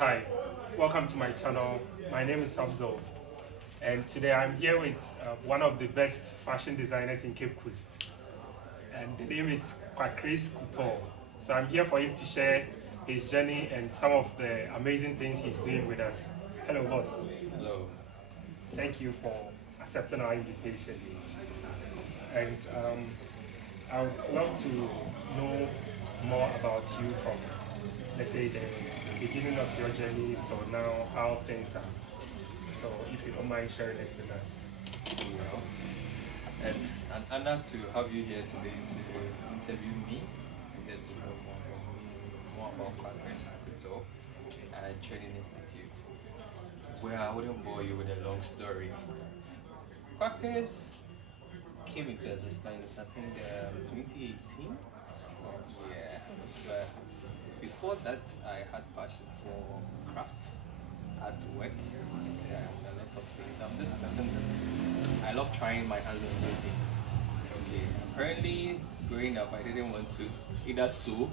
Hi, welcome to my channel. My name is Abdul, and today I'm here with one of the best fashion designers in Cape Coast, and the name is Qwakris Couture. So I'm here for him to share his journey and some of the amazing things he's doing with us. Hello, boss. Hello. Thank you for accepting our invitation. And I would love to know more about you from, let's say, the beginning of your journey till now, how things are. So if you don't mind sharing it with us. Well, it's an honor to have you here today to interview me, to get to know more about Qwakris Couture Training Institute. Well, I wouldn't bore you with a long story. Qwakris came into existence, I think, 2018. Yeah, but before that, I had passion for craft, artwork, and a lot of things. I'm this person that I love trying my hands on new things. Okay. Apparently, growing up, I didn't want to either sew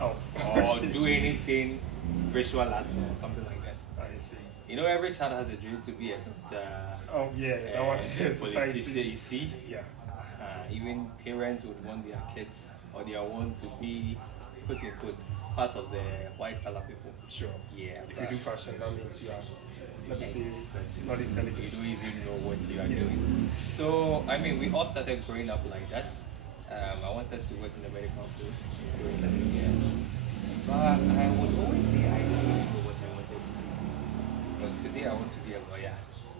Oh, or do anything visual arts or something like that. I see. You know, every child has a dream to be a doctor, Oh, yeah, that one a is politician. society. You see, Yeah. even parents would want their kids or their own to be, quote unquote, part of the white collar people. Sure. Yeah, If but you do fashion, that means you are, let me say, exactly. not You intelligent. don't even know what you are Yes. doing. So, I mean, we all started growing up like that. I wanted to work in the medical field during that year. But I would always say I don't really know what I wanted to do. Because today I want to be a lawyer.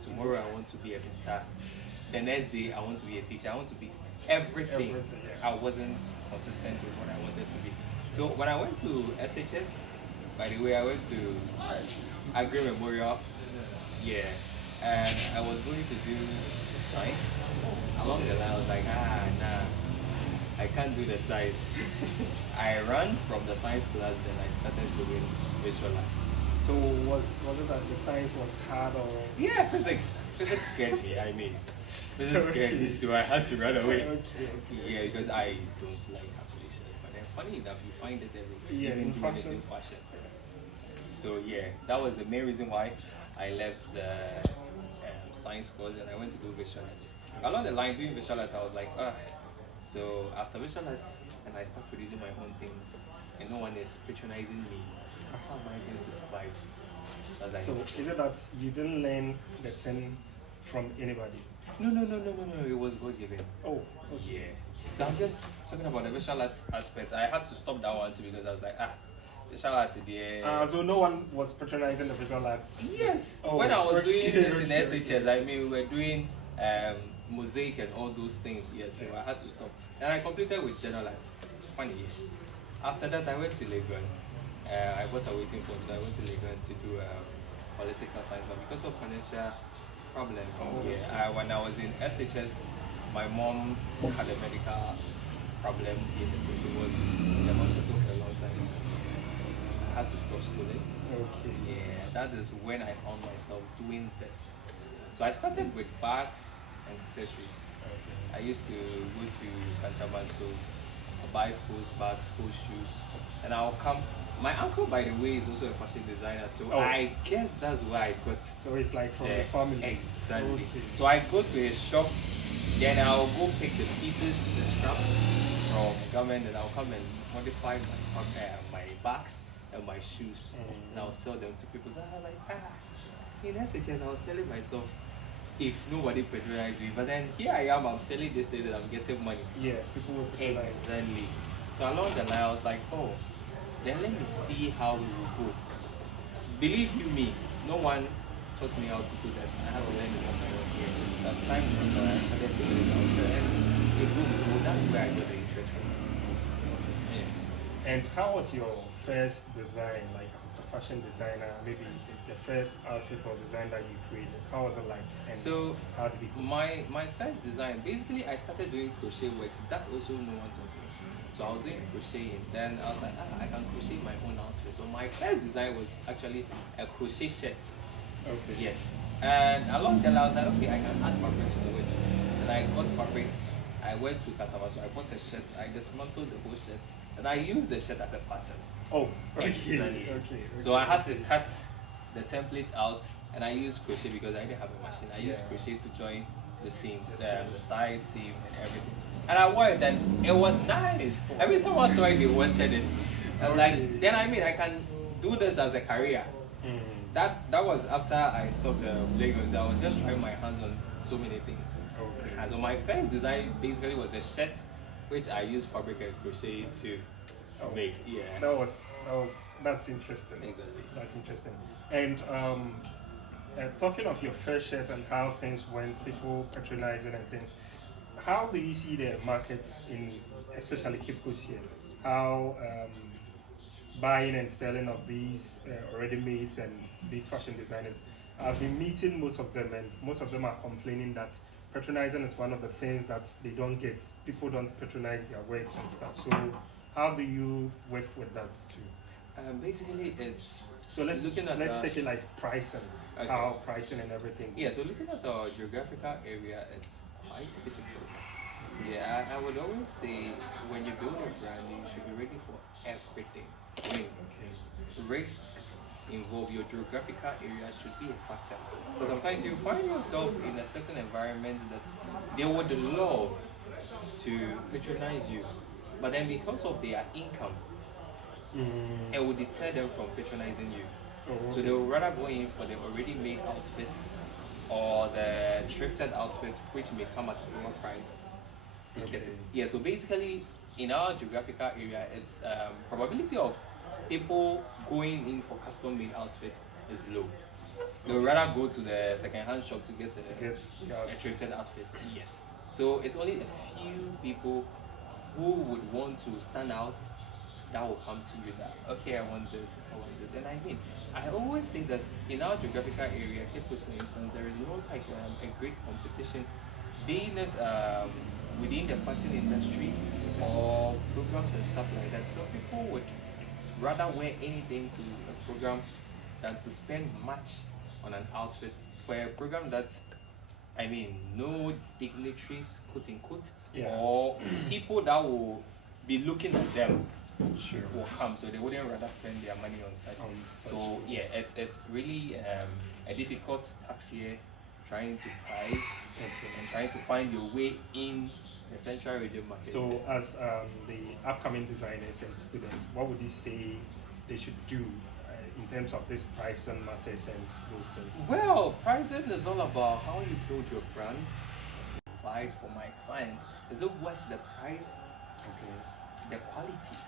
Tomorrow I want to be a doctor. The next day I want to be a teacher. I want to be everything. Yeah. I wasn't consistent with what I wanted to be. So when I went to SHS, by the way, I went to Agri Memorial. Yeah. And I was going to do science. Along the line, I was like, nah, I can't do the science. I ran from the science class, then I started doing visual arts. So was it that the science was hard or? Yeah, physics. Physics scared me, I mean. Physics scared me, so I had to run away. Okay. Yeah, because I don't like calculation. But then funny enough, you find it everywhere, Yeah, even in when it's fashion. in fashion. So yeah, that was the main reason why I left the science course and I went to do visual arts. Along the line, doing visual arts, I was like, So after visual arts, and I start producing my own things, and no one is patronizing me, how am I going to survive? I was like, So is it that you didn't learn the thing from anybody? no, it was God given. Oh, okay. Yeah. So I'm just talking about the visual arts aspect. I had to stop that one too because I was like, visual arts, So no one was patronizing the visual arts? Yes. Oh, When I was okay, doing it in okay, SHS, I mean, we were doing mosaic and all those things. Yes, so I had to stop. And I completed with general arts. Funny. After that, I went to Legon. I bought a waiting phone, so I went to Legon to do political science. But because of financial problems, when I was in SHS, my mom had a medical problem here, so she was in the hospital for a long time. So I had to stop schooling. Okay. Yeah, that is when I found myself doing this. So I started with bags and accessories. I used to go to Kanchaman to buy full bags, full shoes, and I'll come. My uncle, by the way, is also a fashion designer, so I guess that's where I got. So it's like from the family. Exactly. Okay. So I go to his shop, then I'll go pick the pieces, the scraps from garment, and I'll come and modify my bags and my shoes, and I'll sell them to people. So I'm like, in SHS, I was telling myself, if nobody patronized me, but then here I am, I'm selling these things and I'm getting money. Yeah, people will patronize. Exactly. So along the line, I was like, then let me see how we will go. Believe you me, no one taught me how to do that. I had to learn it on my own. As time goes on, I started doing it outside, and it grew. So that's where I got the interest from. Yeah. And how was your first design, like as a fashion designer, maybe the first outfit or design that you created? How was it like? And So how did it go? my first design, basically I started doing crochet works. That also no one taught me. So I was doing crocheting. Then I was like, I can crochet my own outfit. So my first design was actually a crochet shirt. Okay. Yes. And along the line, I was like, okay, I can add fabrics to it. Then I got fabric I went to Katamata, I bought a shirt, I dismantled the whole shirt, and I used the shirt as a pattern. Oh, okay, Exactly. okay. So I had to cut the template out, and I used crochet because I didn't have a machine. I used crochet to join the seams, the side seam and everything. And I wore it, and it was nice. I mean, someone saw it, they wanted it. I was like, then I mean, I can do this as a career. That was after I stopped Lagos. I was just trying my hands on so many things. Okay. And so my first design basically was a shirt, which I used fabric and crochet to make. Yeah. That's interesting. Exactly. That's interesting. And talking of your first shirt and how things went, people patronizing and things, how do you see the market in, especially Cape Coast here? How buying and selling of these ready-mades and these fashion designers? I've been meeting most of them, and most of them are complaining that patronizing is one of the things that they don't get. People don't patronize their works and stuff. So how do you work with that too? Basically, it's so let's take it like pricing, how pricing and everything. Yeah, so looking at our geographical area, it's quite difficult. Yeah, I would always say when you build a brand, you should be ready for everything. I mean, risk involved, your geographical area should be a factor. Because sometimes you find yourself in a certain environment that they would love to patronize you, but then because of their income, it will deter them from patronizing you. So they will rather go in for the already made outfit or the thrifted outfit, which may come at a lower price. You get it? Yeah, so basically in our geographical area, it's probability of people going in for custom made outfits is low. They would rather go to the second-hand shop to get a thrifted outfit. Yes. So it's only a few people who would want to stand out that will come to you that, okay, I want this. And I mean, I always say that in our geographical area, Cape Coast for instance, there is no like a great competition, being it within the fashion industry or programs and stuff like that. So people would rather wear anything to a program than to spend much on an outfit for a program that, I mean, no dignitaries, quote unquote, or people that will be looking at them will come, so they wouldn't rather spend their money on such. So yeah, it's really a difficult task here, trying to price and trying to find your way in the central region market. So as the upcoming designers and students, what would you say they should do in terms of this pricing methods and those things? Well, pricing is all about how you build your brand. Provide for my client, is it worth the price? The quality.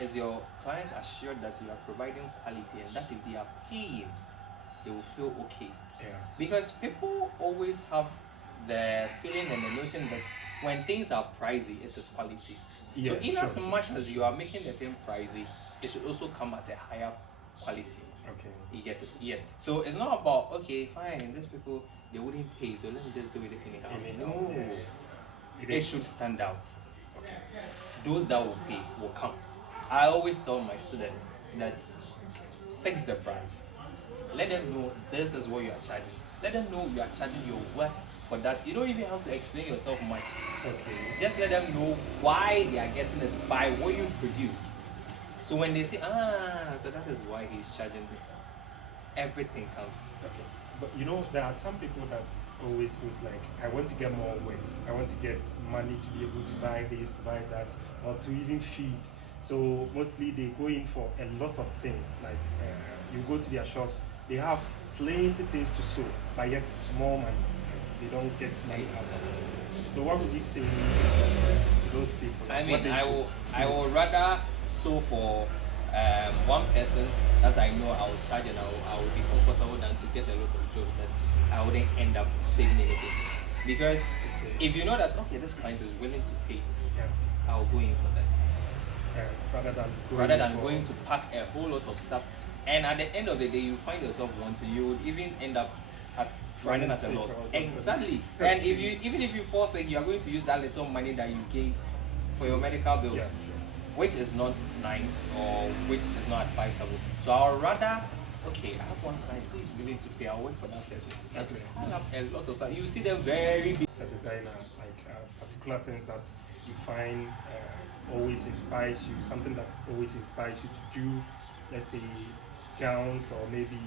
Is your client assured that you are providing quality, and that if they are paying, they will feel okay? Because people always have the feeling and the notion that when things are pricey, it is quality. So in as much as you are making the thing pricey, it should also come at a higher quality. You get it? Yes. So it's not about, okay, fine, these people, they wouldn't pay, so let me just do it anyhow. No. It should stand out. Those that will pay will come. I always tell my students that fix the price. Let them know this is what you are charging. Let them know you are charging your worth for that. You don't even have to explain yourself much. Just let them know why they are getting it by what you produce. So when they say, so that is why he's charging this, everything comes. But you know, there are some people that always goes like, I want to get more works. I want to get money to be able to buy this, to buy that, or to even feed. So mostly they go in for a lot of things. Like you go to their shops, they have plenty things to sew, but yet small money. They don't get money out of it. So what would you say to those people? I mean, I will rather sew for one person that I know I will charge and I will be comfortable than to get a lot of jobs that I wouldn't end up saving anything. Because if you know that, okay, this client is willing to pay, I'll go in for that. Rather than going to pack a whole lot of stuff, and at the end of the day you find yourself wanting, you would even end up running at a loss. Exactly. And even if you fall sick, you are going to use that little money that you gained for your medical bills, which is not nice or which is not advisable. So I'll rather, okay, I have one client who is willing to pay, I'll wait for that person. That will have a lot of time. You see them very busy. as a designer, like particular things that you find always inspires you, something that always inspires you to do, let's say, gowns or maybe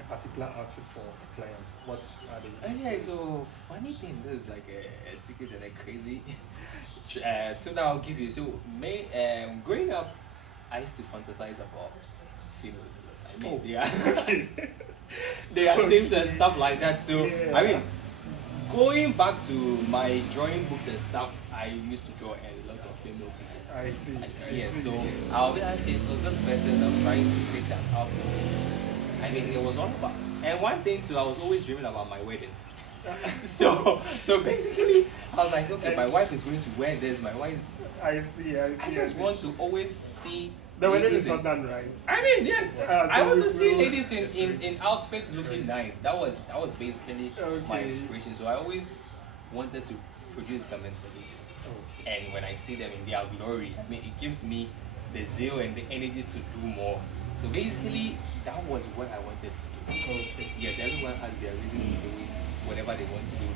a particular outfit for a client? What are the Okay, so funny thing, this is like a secret and a crazy tip that I'll give you. So, growing up, I used to fantasize about females a lot. I mean, Okay. they are shapes and stuff like that. So, Yeah. I mean, going back to my drawing books and stuff, I used to draw a lot of female figures. I see. Yeah, I see. so I'll be like, okay, so this person I'm trying to create an outfit. I mean, it was all about, and one thing too, I was always dreaming about my wedding. So basically, I was like, okay, my wife is going to wear this. My wife. I see. I just want to always see. The wedding ladies is in- not done right. I mean, yes, I so want to we see will- ladies in outfits looking nice. That was basically my Okay. inspiration. So I always wanted to produce garments for ladies. Okay. And when I see them in their glory, I mean, it gives me the zeal and the energy to do more. So basically, that was what I wanted to do. Okay. Yes, everyone has their reason to do whatever they want to do.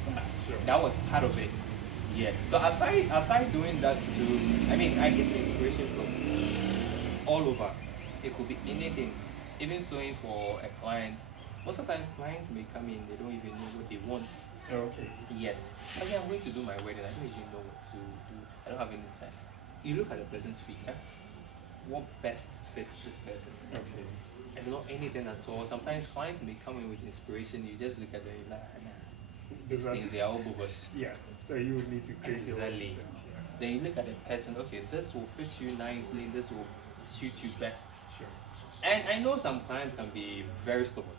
Sure. That was part of it. Yeah. So aside doing that too, I mean, I get inspiration from all over. It could be anything, even sewing for a client. Most of the times, clients may come in, they don't even know what they want. Okay. Yes. Okay, I'm going to do my wedding. I don't even know what to do. I don't have any time. You look at the person's figure. What best fits this person? Okay. It's not anything at all. Sometimes clients may come in with inspiration. You just look at them and like, nah, these things, they are all bogus. Yeah. So you would need to create your own Exactly. thing, yeah. Then you look at the person, okay, this will fit you nicely, this will suit you best. Sure. And I know some clients can be very stubborn,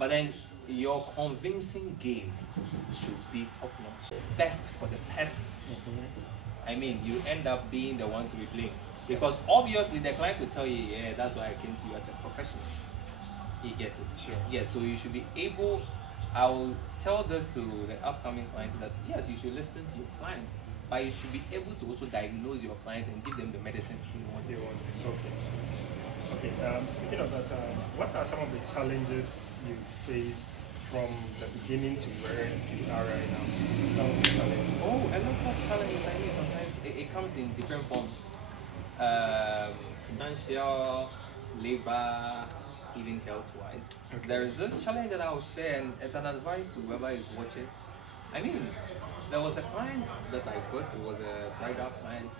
but then your convincing game should be top notch. Best for the person. I mean, you end up being the one to be blamed. Because obviously the client will tell you, yeah, that's why I came to you as a professional. You get it? Sure. Yeah, so you should be able, I will tell this to the upcoming clients that yes, you should listen to your clients, but you should be able to also diagnose your clients and give them the medicine they want. They want. Yes. Okay. Speaking of that, what are some of the challenges you face from the beginning to where you are right now? Some of the challenges. Oh, a lot of challenges. I mean, sometimes it comes in different forms. Financial, labor, even health-wise. Okay. There is this challenge that I will share, and it's an advice to whoever is watching. I mean, there was a client that I got. It was a bridal client.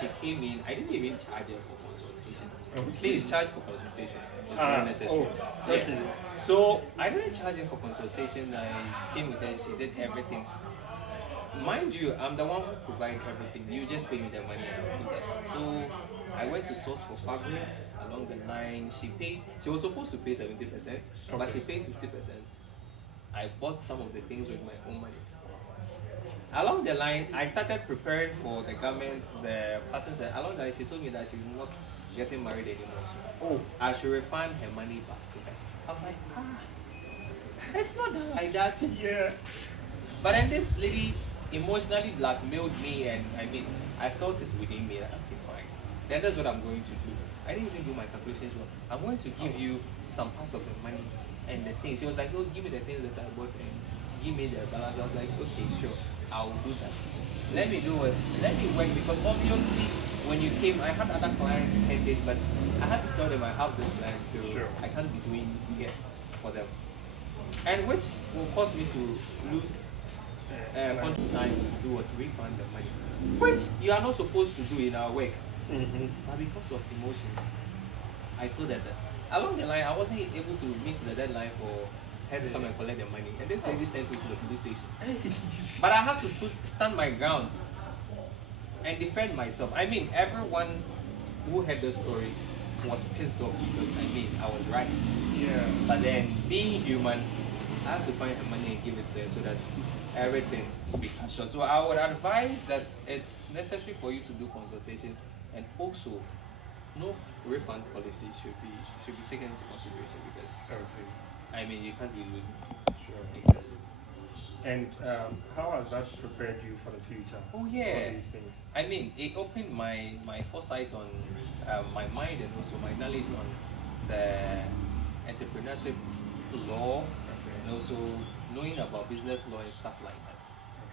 She came in. I didn't even charge her for consultation. Okay. Please charge for consultation. It's Ah, not necessary. oh, Yes. okay. So I didn't charge her for consultation. I came with her. She did everything. Mind you, I'm the one who provides everything. You just pay me the money and I'll do that. So I went to source for fabrics along the line. She was supposed to pay 70%, but she paid 50%. I bought some of the things with my own money. Along the line, I started preparing for the garments, the patterns, and along the line, she told me that she's not getting married anymore. So I should refund her money back to her. I was like, it's not done like that. Yeah. But then this lady emotionally blackmailed me, and I mean, I felt it within me. Like, okay, fine. Then that's what I'm going to do. I didn't even do my calculations well. I'm going to give you some part of the money and the things. She was like, oh, give me the things that I bought and give me the balance. I was like, okay, sure, I'll do that. Let me do it. Let me work, because obviously when you came, I had other clients pending, but I had to tell them I have this client, so Sure. I can't be doing yes for them. And which will cause me to lose time to do what, refund the money, which you are not supposed to do in our work. But because of emotions, I told her that along the line I wasn't able to meet the deadline for her to come and collect the money, and this lady sent me to the police station. But I had to stand my ground and defend myself. I mean, everyone who heard the story was pissed off because I mean I was right. Yeah. But then, being human, I had to find her money and give it to her so that everything will be cashed out. So I would advise that it's necessary for you to do consultation, and also no refund policy should be taken into consideration, because Okay. I mean you can't be losing. Sure. Exactly. And how has that prepared you for the future? Oh yeah. All these things. I mean, it opened my foresight on my mind, and also my knowledge on the entrepreneurship law, Okay. and also knowing about business law and stuff like that.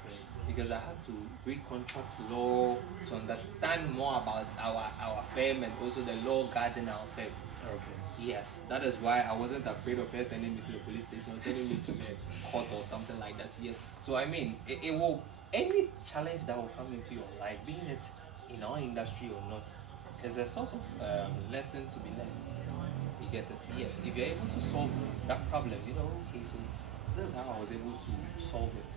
Okay. because I had to read contract law to understand more about our firm and also the law guarding our firm. Okay. Yes, that is why I wasn't afraid of her sending me to the police station or sending me to the court or something like that. Yes. So I mean, it will, any challenge that will come into your life, being it in our industry or not, is a source of lesson to be learned. You get it? Yes. If you're able to solve that problem, you know, okay, so this is how I was able to solve it.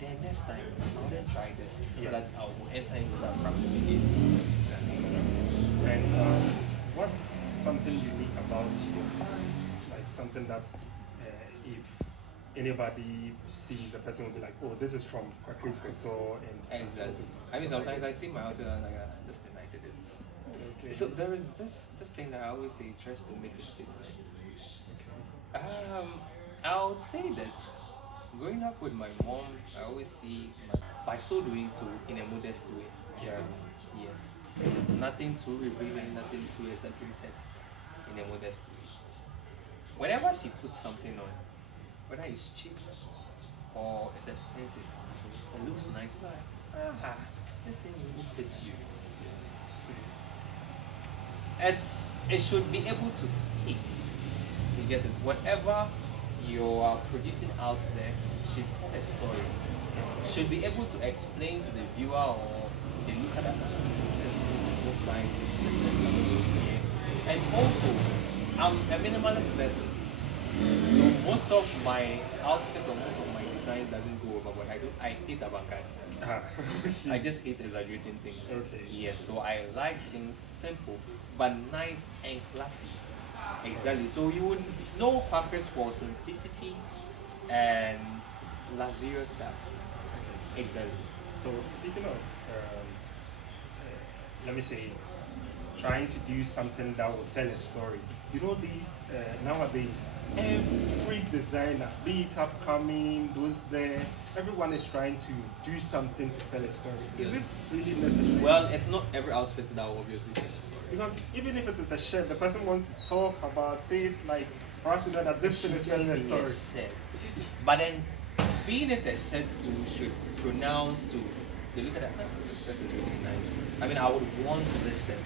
Then next time I'll then try this so that I will enter into that problem again. Exactly. And what's something unique about your brand? Like something that if anybody sees, the person will be like, oh, this is from Qwakris Couture and Exactly. I mean, sometimes I see my outfit and I'm like, this thing I did it. Okay. So there is this thing that I always say, tries to make a statement. Okay. I would say that growing up with my mom, I always see by so doing too in a modest way. Yeah. Yes. Nothing too revealing, nothing too exaggerated, in a modest way. Whenever she puts something on, whether it's cheap or it's expensive, it looks nice, but this thing really fits you. It should be able to speak. You get it? Whatever you are producing out there should tell a story. Should be able to explain to the viewer or they look at that this side, this here. And also, I'm a minimalist person. So most of my outfits or most of my designs doesn't go overboard. I hate avant-garde. I just hate exaggerating things. Okay. Yes, so I like things simple but nice and classy. Exactly. So you would know Qwakris for simplicity and luxurious stuff. Okay. Exactly. So speaking of, let me say, trying to do something that will tell a story. You know, these nowadays, every designer, be it upcoming, those there, everyone is trying to do something to tell a story. Is it really necessary? Well, it's not every outfit that will obviously tell a story. Because even if it is a shirt, the person wants to talk about it, like for us to know that this thing is telling a story. But then, being it a shirt too should pronounce to, they look at that, this shirt is really nice. I mean, I would want this shirt.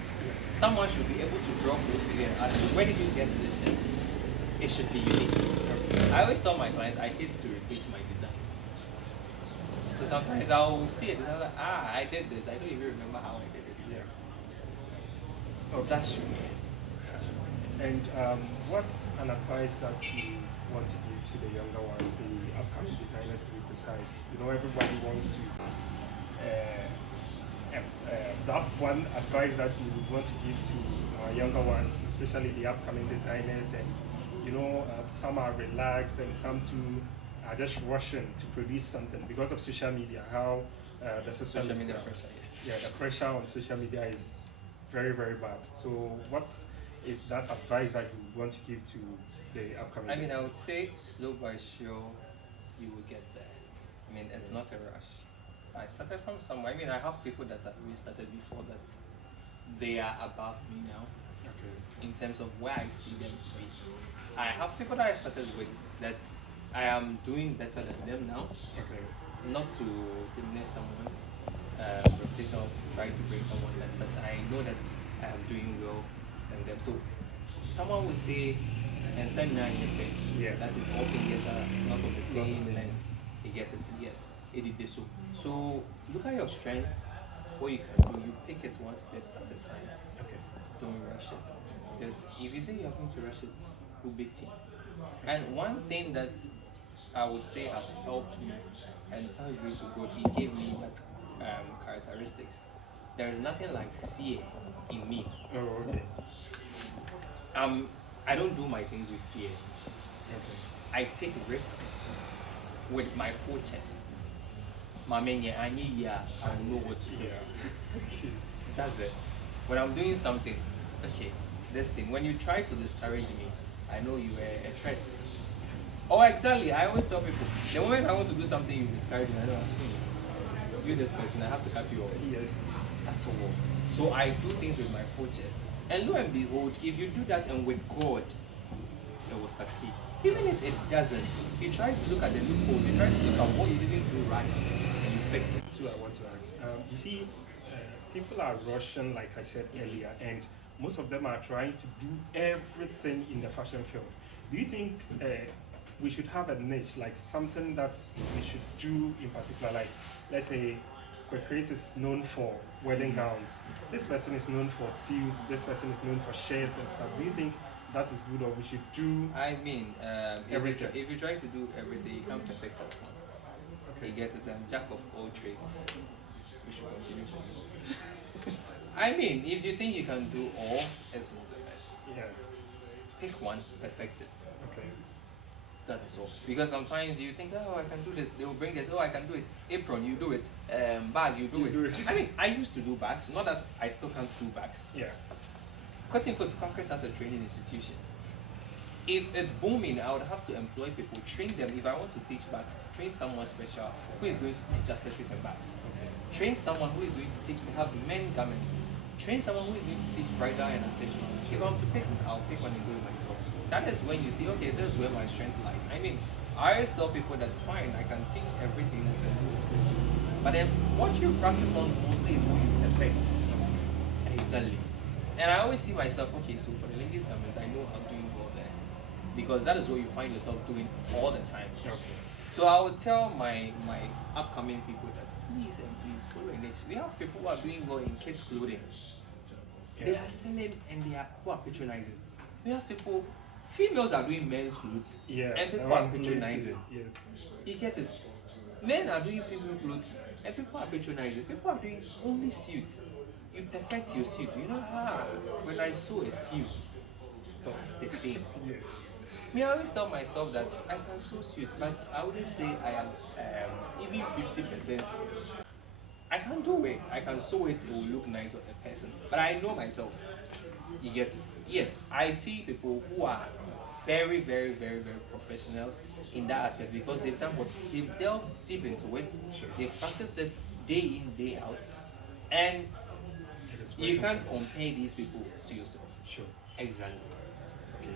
Someone should be able to draw close to you and ask, where did you get this shirt? It should be unique. I always tell my clients, I hate to repeat my designs. So sometimes I'll see it and I'm like, I did this. I don't even remember how I did it. Yeah. Oh, that should be it. And what's an advice that you want to give to the younger ones, the upcoming designers to be precise? You know, everybody wants to. That one advice that you would want to give to our younger ones, especially the upcoming designers, and you know, some are relaxed and some too are just rushing to produce something because of social media. How the system Social is media now. pressure. Yeah, the pressure on social media is very, very bad. So what is that advice that you want to give to the upcoming I mean, I designers? would say slow but sure you will get there. I mean, it's not a rush. I started from somewhere. I mean, I have people that have really started before that they are above me now Okay. in terms of where I see them to be. I have people that I started with that I am doing better than them now. Okay. Not to diminish someone's reputation of trying to bring someone that, but I know that I am doing well than them. So someone will say, and send me Yeah. that is all fingers are not of the Not the same same. length. You get it? Yes. It is so. So look at your strength, what you can do. You pick it one step at a time. Okay. Don't rush it. Because if you say you're going to rush it, you'll be team. And one thing that I would say has helped me, and thanks be to God, He gave me that characteristics. There is nothing like fear in me. Oh, okay. I don't do my things with fear. Okay. I take risk with my full chest. I know what to do. Okay. That's it. When I'm doing something, okay, this thing, when you try to discourage me, I know you were a threat. Oh, exactly. I always tell people, the moment I want to do something, you discourage me. I know, you're this person, I have to cut you off. Yes. That's all. So I do things with my full chest. And lo and behold, if you do that and with God, it will succeed. Even if it doesn't, you try to look at the loopholes, you try to look at what you didn't do right, and you fix it. So I want to ask, you see, people are rushing, like I said earlier, and most of them are trying to do everything in the fashion field. Do you think we should have a niche, like something that we should do in particular? Like, let's say, Qwakris is known for wedding gowns. This person is known for suits. This person is known for shirts and stuff. Do you think that is good, or we should do? I mean, Everything. if you try to do everything, you can't perfect at one. Okay. You get it, jack of all trades. We should continue from here. I mean, if you think you can do all, it's not the best. Yeah. Pick one, perfect it. Okay. That is all. Because sometimes you think, oh, I can do this. They will bring this. Oh, I can do it. Apron, you do it. Bag, you do it. I mean, I used to do bags. Not that I still can't do bags. Yeah. Quote unquote, Qwakris as a training institution. If it's booming, I would have to employ people, train them. If I want to teach bags, train someone special who is going to teach accessories and bags. Okay. Train someone who is going to teach perhaps men garments. Train someone who is going to teach bridal and accessories. If I'm to pick one, I'll pick one and do it myself. That is when you see, okay, this is where my strength lies. I mean, I always tell people that's fine, I can teach everything I can do. But then what you practice on mostly is what you perfect. Exactly. And I always see myself, okay, so for the ladies' garments, I know I'm doing well there. Because that is what you find yourself doing all the time. Okay. So I would tell my upcoming people that please and please follow in it. We have people who are doing well in kids' clothing. Yeah. They are selling and they are who are patronizing. We have people, females are doing men's clothes, Yeah. and people are patronizing. Yes. You get it? Men are doing female clothes and people are patronizing. People are doing only suits. You perfect your suit. You know, when I sew a suit, that's the thing. Yes. Me, I always tell myself that I can sew suit, but I wouldn't say I am even 50%. I can do it. I can sew it. It will look nice on a person. But I know myself. You get it? Yes, I see people who are very, very, very, very professionals in that aspect because they've done what they've delved deep into it. Sure. They've practiced it day in, day out, and you can't compare these people to yourself. Sure. Exactly. Okay.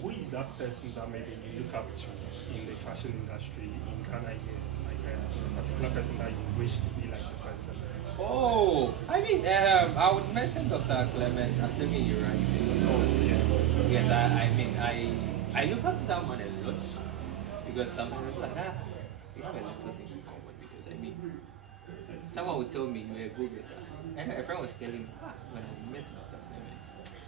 Who is that person that maybe you look up to in the fashion industry in Ghana here? Like a particular person that you wish to be like the person? Oh, I mean, I would mention Dr. Clement Asemi Yura. Oh, yeah. Yes, I mean, I look up to that man a lot because sometimes I feel like, we have a lot of things in common because I mean, someone would tell me you're a go-getter. And a friend was telling me, when I met Dr. Clement,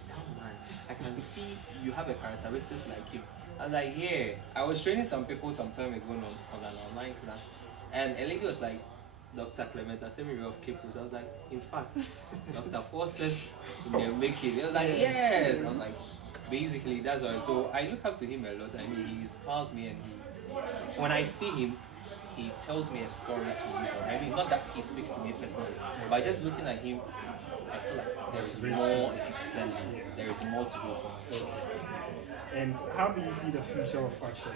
that man, I can see you have a characteristics like him. I was like, yeah. I was training some people some time ago on an online class, and a lady was like, Dr. Clement Asemi of Qwakris. I was like, in fact, Dr. Fawcett will make it. I was like, yes. I was like, basically, that's why. So I look up to him a lot. I mean, he inspires me, and when I see him, he tells me a story to me. I mean, not that he speaks to me personally, but just looking at him, I feel like there is more excelling. There is more to go for myself. And how do you see the future of fashion?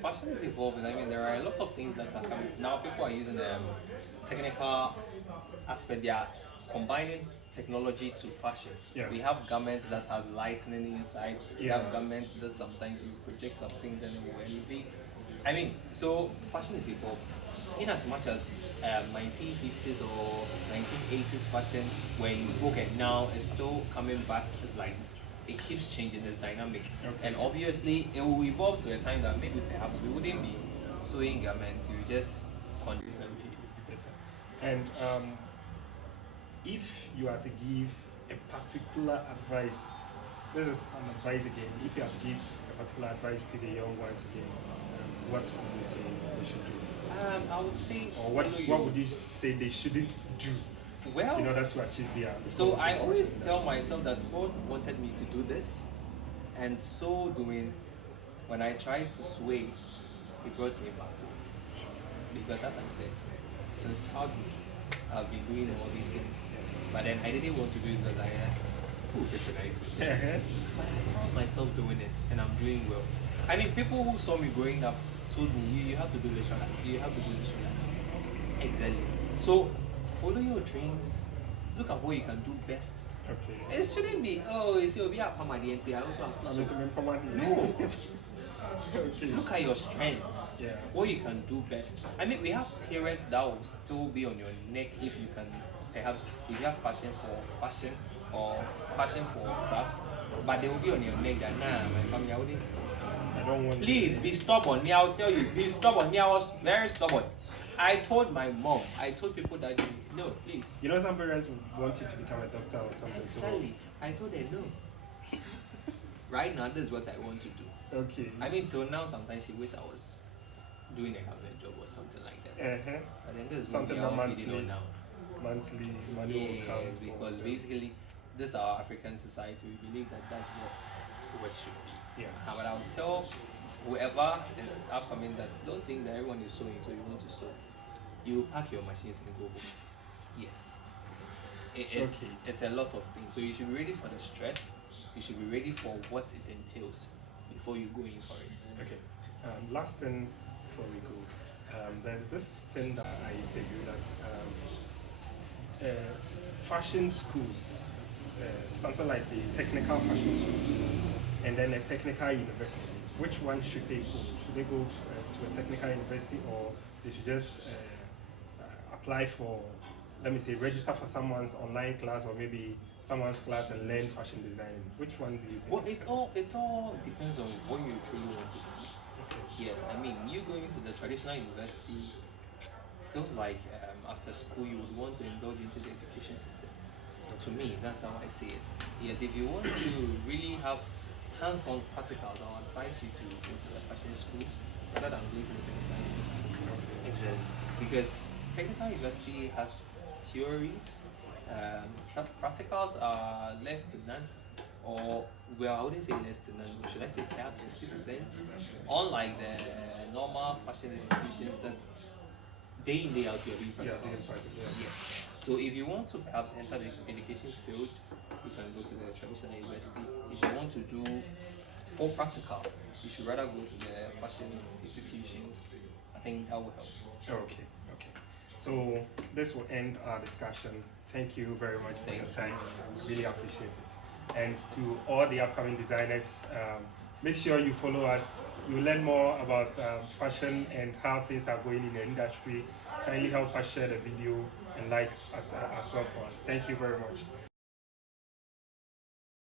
Fashion is evolving. I mean, there are a lot of things that are coming. Now people are using technical aspect. They are combining technology to fashion. Yeah. We have garments that has lighting inside. We Yeah. have garments that sometimes you project some things and it will elevate. I mean, so fashion is evolving. In as much as 1950s or 1980s fashion were in vogue and now it's still coming back, it's like it keeps changing, it's dynamic. Okay. And obviously it will evolve to a time that maybe perhaps we wouldn't be sewing garments, we just continue. And if you are to give a particular advice, this is an advice again, if you have to give a particular advice to the young ones again, what would you say they should do? I would say, or what would you say they shouldn't do well, in order to achieve their so goals? I always tell myself that God wanted me to do this, and so doing, when I tried to sway, He brought me back to it. Because as I said, since childhood, I've been doing all these things. But then I didn't want to do it because I had who patronized me. But I found myself doing it, and I'm doing well. I mean, people who saw me growing up told me, you have to do this or that, you have to do this or that. Exactly. So, follow your dreams, look at what you can do best. Okay. It shouldn't be, oh, you see, I also have to sew. No. Okay. Look at your strength. Yeah. What you can do best. I mean, we have parents that will still be on your neck if you can, perhaps, if you have passion for fashion or passion for craft, but they will be on your neck that, nah, my family, I wouldn't. I don't want. Please be stubborn. Yeah, I'll tell you, be stubborn. Yeah, I was very stubborn. I told my mom, I told people that, no, please. You know, some parents would want you to become a doctor or something. Exactly. I told her no. Right now, this is what I want to do. So, okay. I mean, till now, sometimes she wish I was doing a government job or something like that. Uh-huh. But then this is Something what we are that feeding on now. Monthly money will come. Yes, because basically, this is our African society. We believe that that's what should be. Yeah. But I'll tell whoever is upcoming that don't think that everyone is sewing, so you want to sew. You pack your machines and go home. Yes. It's a lot of things. So you should be ready for the stress. You should be ready for what it entails before you go in for it. Okay. Last thing before we go, there's this thing that I interviewed that fashion schools, something like the technical fashion schools, and then a technical university. Which one should they go? Should they go to a technical university, or they should just apply for, let me say, register for someone's online class or maybe someone's class and learn fashion design? Which one do you think? Well, it all depends on what you truly want to do. Okay. Yes, I mean, you going to the traditional university feels like after school you would want to indulge into the education system. To me, that's how I see it. Yes, if you want to really have hands-on practicals, I'll advise you to go to the fashion schools rather than going to the technical university. Exactly. Because technical university has theories, practicals are less to none, or well, I wouldn't say less to none. Should I say perhaps 50%? Unlike the normal fashion institutions that day in day out you're doing practicals. Yes. So if you want to perhaps enter the education field, you can go to the traditional university. If you want to do full practical, you should rather go to the fashion institutions. I think that will help. Okay. So this will end our discussion. Thank you very much for your time. Really appreciate it. And to all the upcoming designers, make sure you follow us. You'll learn more about fashion and how things are going in the industry. Kindly help us share the video and like as well for us. Thank you very much.